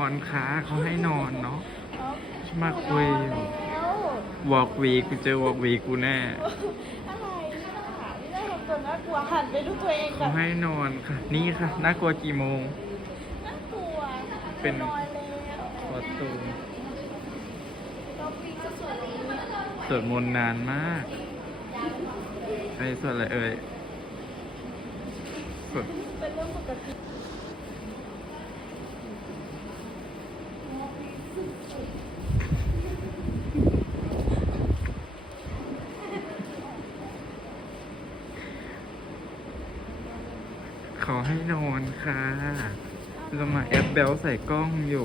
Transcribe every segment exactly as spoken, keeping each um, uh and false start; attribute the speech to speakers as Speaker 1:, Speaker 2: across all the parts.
Speaker 1: อนค่ะเขาให้นอนเนาะมาคุยวอล์กวีกูเจอวอล์กวีกูแน่
Speaker 2: อะไรค่ะไม่ได้ทำตัวน่ากลัวหันไปดูตัวเองก่อ
Speaker 1: เขา
Speaker 2: น
Speaker 1: ให้นอนค่ะ นี่ค่ะน่ากลัวกี่โมง
Speaker 2: น่ากลัว
Speaker 1: เป็น
Speaker 2: นอนแล้ว
Speaker 1: ประตู
Speaker 2: ก็วิ่งก็สวยดี
Speaker 1: สวดมนต์นานมากไอ้สวดอะไรเอ่ยสวด
Speaker 2: เป็นเรื่องปกติ
Speaker 1: เขาให้นอนค่ะจะมาแอปเบลใส่กล้องอยู่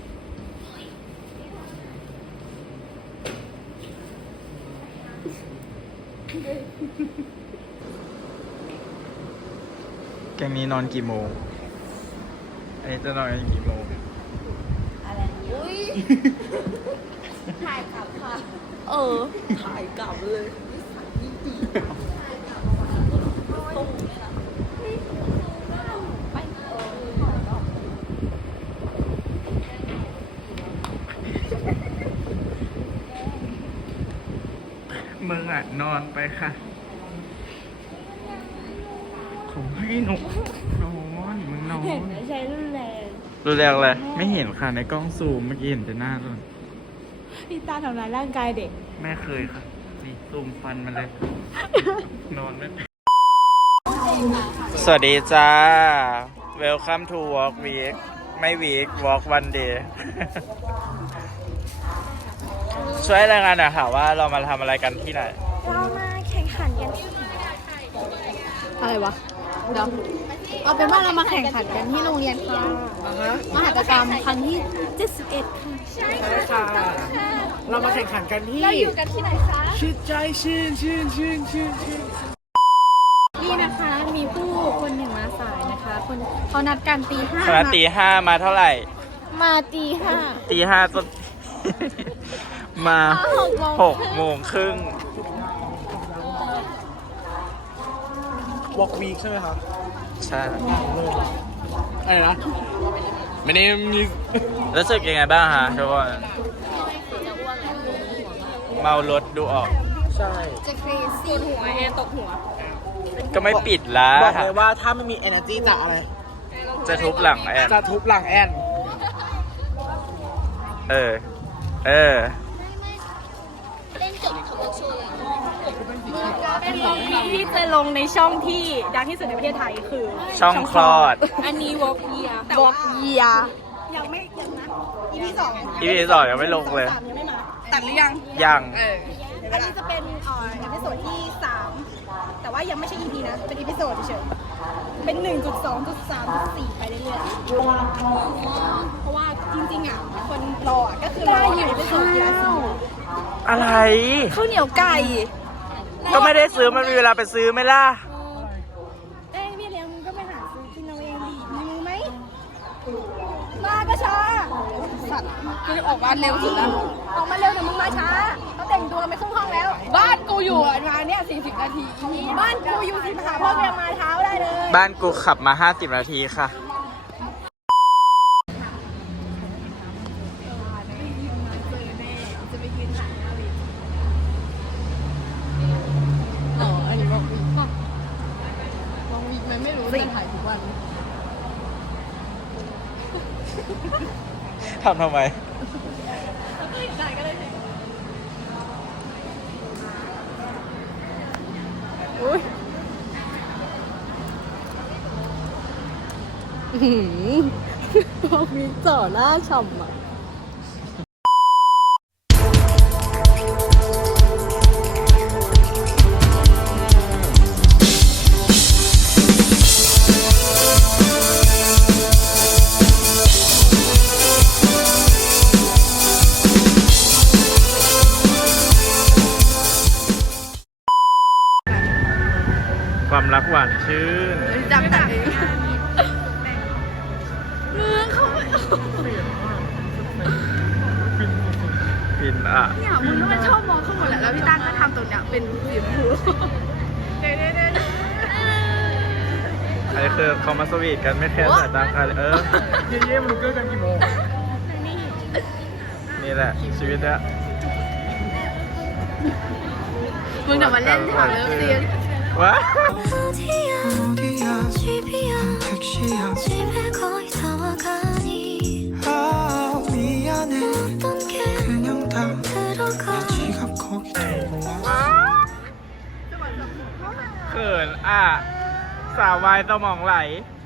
Speaker 1: แกงนี้นอนกี่โมงไอ้จะนอนกี่โมง
Speaker 2: อะไรอุ้ยถ่ายกลับค่ะ เออ ถ่ายกลับเลยไปเออ
Speaker 1: มึงอ่ะ นอนไปค่ะเขาให้หนูนอนมึงนอน
Speaker 2: เห็นไหมใช้รุนแรง
Speaker 1: ดูแลอะไรไม่เห็นค่ะในกล้องซูมเมื่อกี้เห็นแต่หน้าด้วย
Speaker 2: พี่ตาทำร้ายร่างกายเด็ก
Speaker 1: แม่เคยค่ะ นี่ซูมฟันมาเลย นอนไม่สวัสดีจ้า Welcome to Walk Week ไม่ Week Walk One Day ช่วยรายงานหน่อยค่ะว่าเรามาทำอะไรกันที่ไหน
Speaker 2: เรามาแข่งขันกันที่
Speaker 3: อะไรวะเดี๋ยวเอาเป็นว่าเรามาแข่งขันกันที่โรงเรียนค่ะมหกรรมครั้งที่เจ็ดสิบเอ็ดค่ะ
Speaker 2: ใช่
Speaker 4: ใช่ค่ะ เรามาแข่งขันกันที่
Speaker 2: เราอยู่กันที่ไหนคะ
Speaker 4: ชื่นใจชื่นชื่นชื่นชื่นชื่น
Speaker 3: นี่นะคะมีผู้คนหนึ่งมาสายนะคะ คนเขานัดกันตีห้า
Speaker 1: คณะตีห้ามาเท่าไหร่
Speaker 3: มาตีห้า
Speaker 1: ตีห้าต้น มา
Speaker 3: หกโมง
Speaker 1: หกโมงครึ่ง
Speaker 4: วอล์กวีคใช่ไหมครับ
Speaker 1: ใช่
Speaker 4: อะไรนะไม่ได้มี
Speaker 1: รู้สึกยังไงบ้างฮะทุกคนเมารถดูออก
Speaker 4: ใช่
Speaker 3: จะครีซีหัวแอร์ตกหัว
Speaker 1: ก็ไม่ปิดละ
Speaker 4: บอกเลยว่าถ้าไม่มี energy จะอะไร
Speaker 1: จะทุบหลังแอน
Speaker 4: จะทุบหลังแอน
Speaker 1: เออ เออ
Speaker 3: เป็นวอล์กที่จะลงในช่องที่ดังที่สุดในประเทศไทยคือ
Speaker 1: ช่องคลอด
Speaker 3: อันนี้วอล์กเยียวอล์กเยียยังไม่ยังนะอีพีสอง
Speaker 1: อีพีสองยังไม่ลงเลย
Speaker 3: สามยังไม่มาตัดหรือยัง
Speaker 1: ยัง
Speaker 3: อันนี้จะเป็นเอ่อเอพิโซดที่สามแต่ว่ายังไม่ใช่ อี พี นะ เป็นเอพิโซดเฉยๆเป็น หนึ่งจุดสองจุดสามจุดสี่ ไปเรื่อยๆเพราะว่าจริงๆอ่ะ คนรออะก็คือรอเอพิโซดทีละซีน
Speaker 1: อะไร
Speaker 3: ข้าวเหนียวไก่
Speaker 1: ก็ไม่ได้ซื้อมันมีเวลาไปซื้อไหมล่ะ
Speaker 3: เอ้ยพี่เลี้ยงมึงก็ไปหาซื้อกินเอาเองดิมีมือไหมมาก็ช้าสัตว์กูจะออกบ้านเร็วสุดแล้วออกมาเร็วเดี๋ยวมึงมาช้าเขาแต่งตัวไม่ครึ่งห้องแล้ว บ้านกูอยู่อ่ะมาเนี่ยสี่สิบนาทีบ้านกูอยู่สิบหาพ่อแกมาเช้าได้เลย
Speaker 1: บ้านกูขับมาห้าสิบนาทีค่ะ
Speaker 3: อ๋ออันนี้บอกวีกบอกวีกมันไม่รู้แต่ถ่ายทุกวัน
Speaker 1: ทำทำไม
Speaker 3: อุ้ยบอกวีกจ่อหน้าฉ่ำอ่ะ
Speaker 1: ความรักหวานชื่น
Speaker 3: จำแต่เองมือเขาไม่
Speaker 1: ฟินอ่ะ
Speaker 3: เนี่ยมึงต้องมันชอบมองข้างบนแหละแล้วพี่ตั้งก็ทำตรงเนี้ยเป็นสีชมพูเด้เด้เด้
Speaker 1: อันนี้คือเขามาสวีทกันไม่แคร์สายตาใครเลยเออ
Speaker 4: เย่ๆมันรู้เกินกันกี่โมง
Speaker 1: นี่แหละ ชีวิตเนี้ย
Speaker 2: มึงเดี๋ยวมาเล่นถามเรื่องเรียน
Speaker 1: ว้า เขินอ่ะ สาววายสมองไหล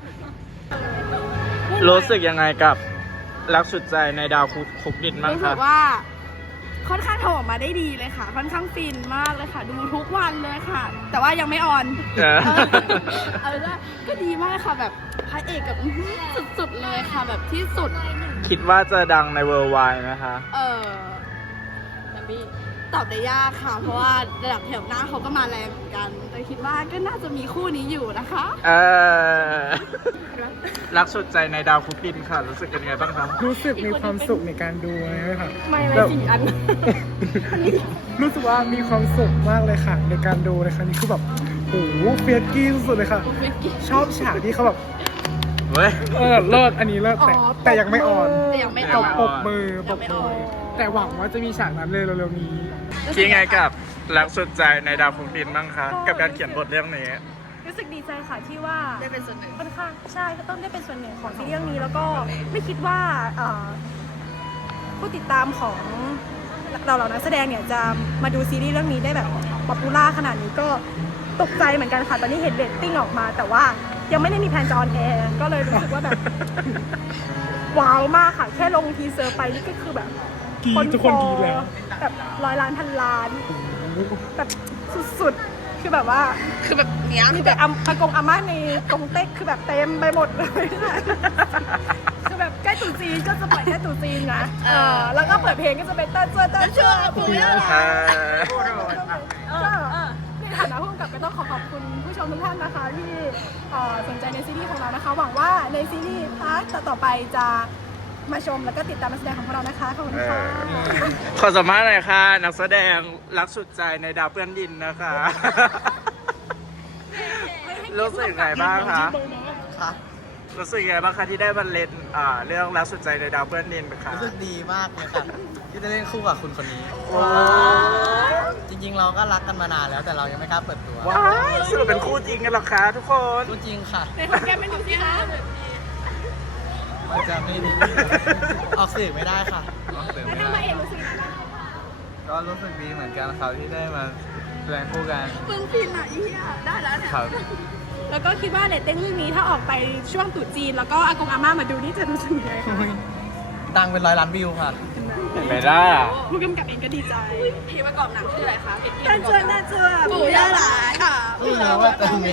Speaker 1: รู้สึกยังไงกับรักสุดใจในดาวคุกคุกดินบ้าง
Speaker 3: รู้
Speaker 1: คะ
Speaker 3: สึกว่าค่อนข้างทำออกมาได้ดีเลยค่ะ ค่อนข้างฟินมากเลยค่ะ ดูทุกวันเลยค่ะ แต่ว่ายังไม่ออน
Speaker 1: เออ
Speaker 3: เออก็ก็ดีมากค่ะแบบพระเอกกับอื้อหือสุดๆเลยค่ะแบบที่สุด
Speaker 1: คิดว่าจะดังในเวอร์ไวนะคะ
Speaker 3: เออนัมบี้ตอบได้ยากค่ะ เพราะว่าระดับแถวหน้าเขาก็มาแรงเหมือนกัน แต่คิดว่าก็น่าจะมีคู่นี้อยู่นะคะ
Speaker 1: เออ รักสุดใจในดาวคุกดินค่ะ รู้สึกเป็นไงบ้างคะ
Speaker 5: รู้สึกมีความสุขในการดูเลยค่ะ
Speaker 3: ไม่ไม่
Speaker 5: แบบ
Speaker 3: สี่อัน
Speaker 5: รู้สึกว่ามีความสุขมากเลยค่ะ ในการดูในครั้งนี้คือแบบโอ้โหเฟียสกี้สุดๆเลยค่ะ ชอบฉากที่เขาแบบ
Speaker 1: เว้ย
Speaker 5: เออเลิศอันนี้เลิศแต่
Speaker 3: อ๋อ
Speaker 5: แต่ยังไม่ออน
Speaker 3: แต่ยังไม่
Speaker 1: ยั
Speaker 3: อง อก
Speaker 1: ไม่
Speaker 5: ป
Speaker 1: อ
Speaker 5: กมือป
Speaker 3: ยัง
Speaker 5: ก
Speaker 3: ไม่
Speaker 5: มื
Speaker 3: อ
Speaker 5: อ
Speaker 3: อก
Speaker 5: แต่หวังว่าจะมีฉากนั้นเลยเร็วๆนี้
Speaker 1: คิดไงกับรักสุดใจในดาวคุกดินบ้างคะ กับการเขียนบทเรื่องนี้
Speaker 3: รู้สึกดีใจค่ะที่ว่า
Speaker 2: ได้เป็นส่วนหนึ่ง
Speaker 3: ค่อนข้างใช่ก็ต้องได้เป็นส่วนหนึ่งของซีรีส์เรื่องนี้แล้วก็ไม่คิดว่าเอ่อผู้ติดตามของเราเหล่านักแสดงเนี่ยจะมาดูซีรีส์เรื่องนี้ได้แบบป๊อปปูล่าขนาดนี้ก็ตกใจเหมือนกันค่ะตอนนี้เห็นเรตติ้งออกมา แต่ว่ายังไม่ได้มีแผนจะออนแอร์ก็เลยรู้สึกว่าแบบ ว้าวมากค่ะ แค่ลงทีเซอร์ไปนี่ก็คือแบบ
Speaker 5: กรีดทุกคนกรีดแล้ว
Speaker 3: แบบร้อยล้านพันล้านแบบสุดๆคือแบบว่า
Speaker 2: คือแบบเนี้ย
Speaker 3: มี
Speaker 2: คือ
Speaker 3: แต่
Speaker 2: แบบ
Speaker 3: อำอากงอาม่าในกงเต็กคือแบบเต็มไปหมดเลยค่ะคือแบบใกล้ตรุ๊จีนก็จะเปิดแค่ตรุ๊จีนนะเออแล้วก็เปิดเพลงก็จะเป็นเต้นเจ้อเต้นเชื่อปุ๋ยอะไร
Speaker 1: เออ
Speaker 3: ก็ในฐานะผู้กำกับก็ต้องขอขอบคุณผู้ชมทุกท่านนะคะที่เอ่อสนใจในซีรีส์ของเรานะคะ หวังว่าในซีรีส์พาร์ทต่อๆไปจะมาชมแล้วก็ติดตามนักแสดงของพวกเรานะคะขอบคุณค่ะ
Speaker 1: ขอสัมภาษณ์หน่อยค่ะ นักแสดงรักสุดใจในดาวเปื้อนดินนะคะ รู้สึกไงบ้างคะรู้สึกไงบ้างคะที่ได้บรรเลงอ่าเรื่องรักสุดใจในดาวเปื้อนดินคะ
Speaker 6: รู้สึกดีมากเลยค่ะ ที่ได้เล่นคู่กับคุณคนนี้
Speaker 1: ว้า
Speaker 6: จริงๆ เราก็รักกันมานานแล้วแต่เรายังไม่กล้าเปิดตัว
Speaker 1: วว้ายสรุปเป็นคู่จริงกันเหรอคะทุกคน
Speaker 6: คู่จริงค่ะ
Speaker 3: ในคนแก้มเป็นดูสิคะ
Speaker 6: มันจะไม่ดี ออกสื่อไม่ได้ค่ะ
Speaker 5: ออกสื่อ
Speaker 3: แล้ว
Speaker 5: ไม่
Speaker 3: ทำไม
Speaker 5: ได้
Speaker 3: เอ็มรู้สึกยังไงบ้าง
Speaker 5: ก็รู้สึกดีเหมือนกันครับที่ได้มาแสดงคู่กัน
Speaker 3: ปึ้งฟินอ่ะอีอ่ะได้แล้วเนี่ย
Speaker 5: ครับ
Speaker 3: แล้วก็คิดว่าเรตติ้งเรื่องนี้ถ้าออกไปช่วงตรุษจีน แล้วก็อากงอาม่ามาดูนี่จะรู้สึกยังไงคะ
Speaker 6: ดังเป็นร้อยล้านวิวค่ะ
Speaker 1: เห็นไหมล่ะ
Speaker 3: ผู้กำกับเองก็ดีใจ
Speaker 2: เพลงประกอบหนังชื่ออะไรคะเพลง
Speaker 3: น่าเจอน่าเจอปู่ย่าหลานค่ะ
Speaker 6: นี่นะว่าจะมี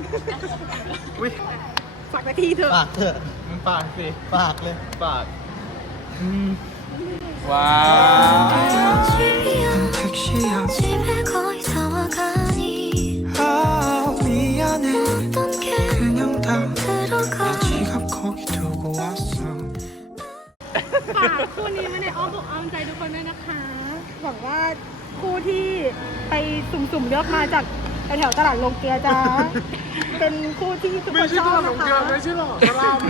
Speaker 3: ฝากไปทีเถอะ
Speaker 6: ปากเถอะ
Speaker 5: มึงปากสิ
Speaker 6: ปากเลย
Speaker 5: ปาก
Speaker 1: ว้าว
Speaker 7: 집에 거의 다 와가니
Speaker 8: 아 미안해
Speaker 7: 어떤 게
Speaker 8: 그냥 다
Speaker 7: 들어가
Speaker 8: 내 지갑 거기 두고 왔어
Speaker 3: ฝากคู่นี้ไว้ในอ้อมอกอ้อมใจทุกคนด้วยนะคะ หวังว่าคู่ที่ไปสุ่มๆเลือกมาจากแถวๆตลาดโรงเกลือจะเป็นคู่ที่ทุกคนชอบนะคะ
Speaker 5: ไม่ใช่หรอกสลาม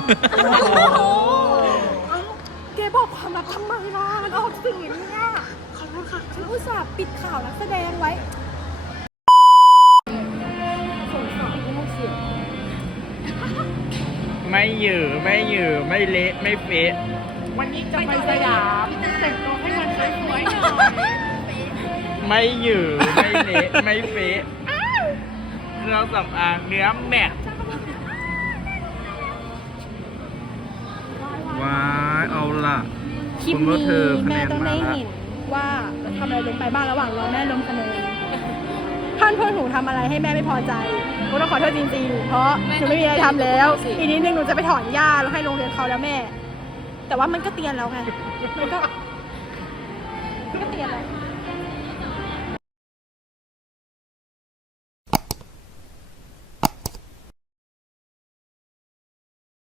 Speaker 3: เอ้าเกบอกความลับทำไมล่ะมันออกสื่อเนี่ยขอโทษค่ะฉันอุตส่าห์ปิดข่าวนักแสดงไว้สงสารที่มันเสีย
Speaker 1: ไม่หยือไม่หยือไม่เละไม่เฟะ
Speaker 5: วันนี้จะไปสยามแต่งตัวให้มันสวยๆหน่อย
Speaker 1: ไม่หยือไม่เละไม่เฟะเครื่องสำอางเนื้อแมทว้ายเอาล่ะ
Speaker 3: คลิป
Speaker 1: คุณว่า
Speaker 3: นี้
Speaker 1: เธอคะแน
Speaker 3: แม่
Speaker 1: น
Speaker 3: ต้อง
Speaker 1: มา
Speaker 3: ได้
Speaker 1: ละ
Speaker 3: เห็นว่าทำอะไรลงไปบ้างระหว่างรอแม่ลงคะแนนท่านเพื่อนหนูทำอะไรให้แม่ไม่พอใจหนูต้องขอโทษจริงๆ เพราะหนูไม่มีอะไรทำแล้วอีกนิดนึงหนูจะไปถอนหญ้าแล้วให้โรงเรียนเขาแล้วแม่ แต่ว่ามันก็เตียนแล้วไงมันก็มันก็เตียนแล้ว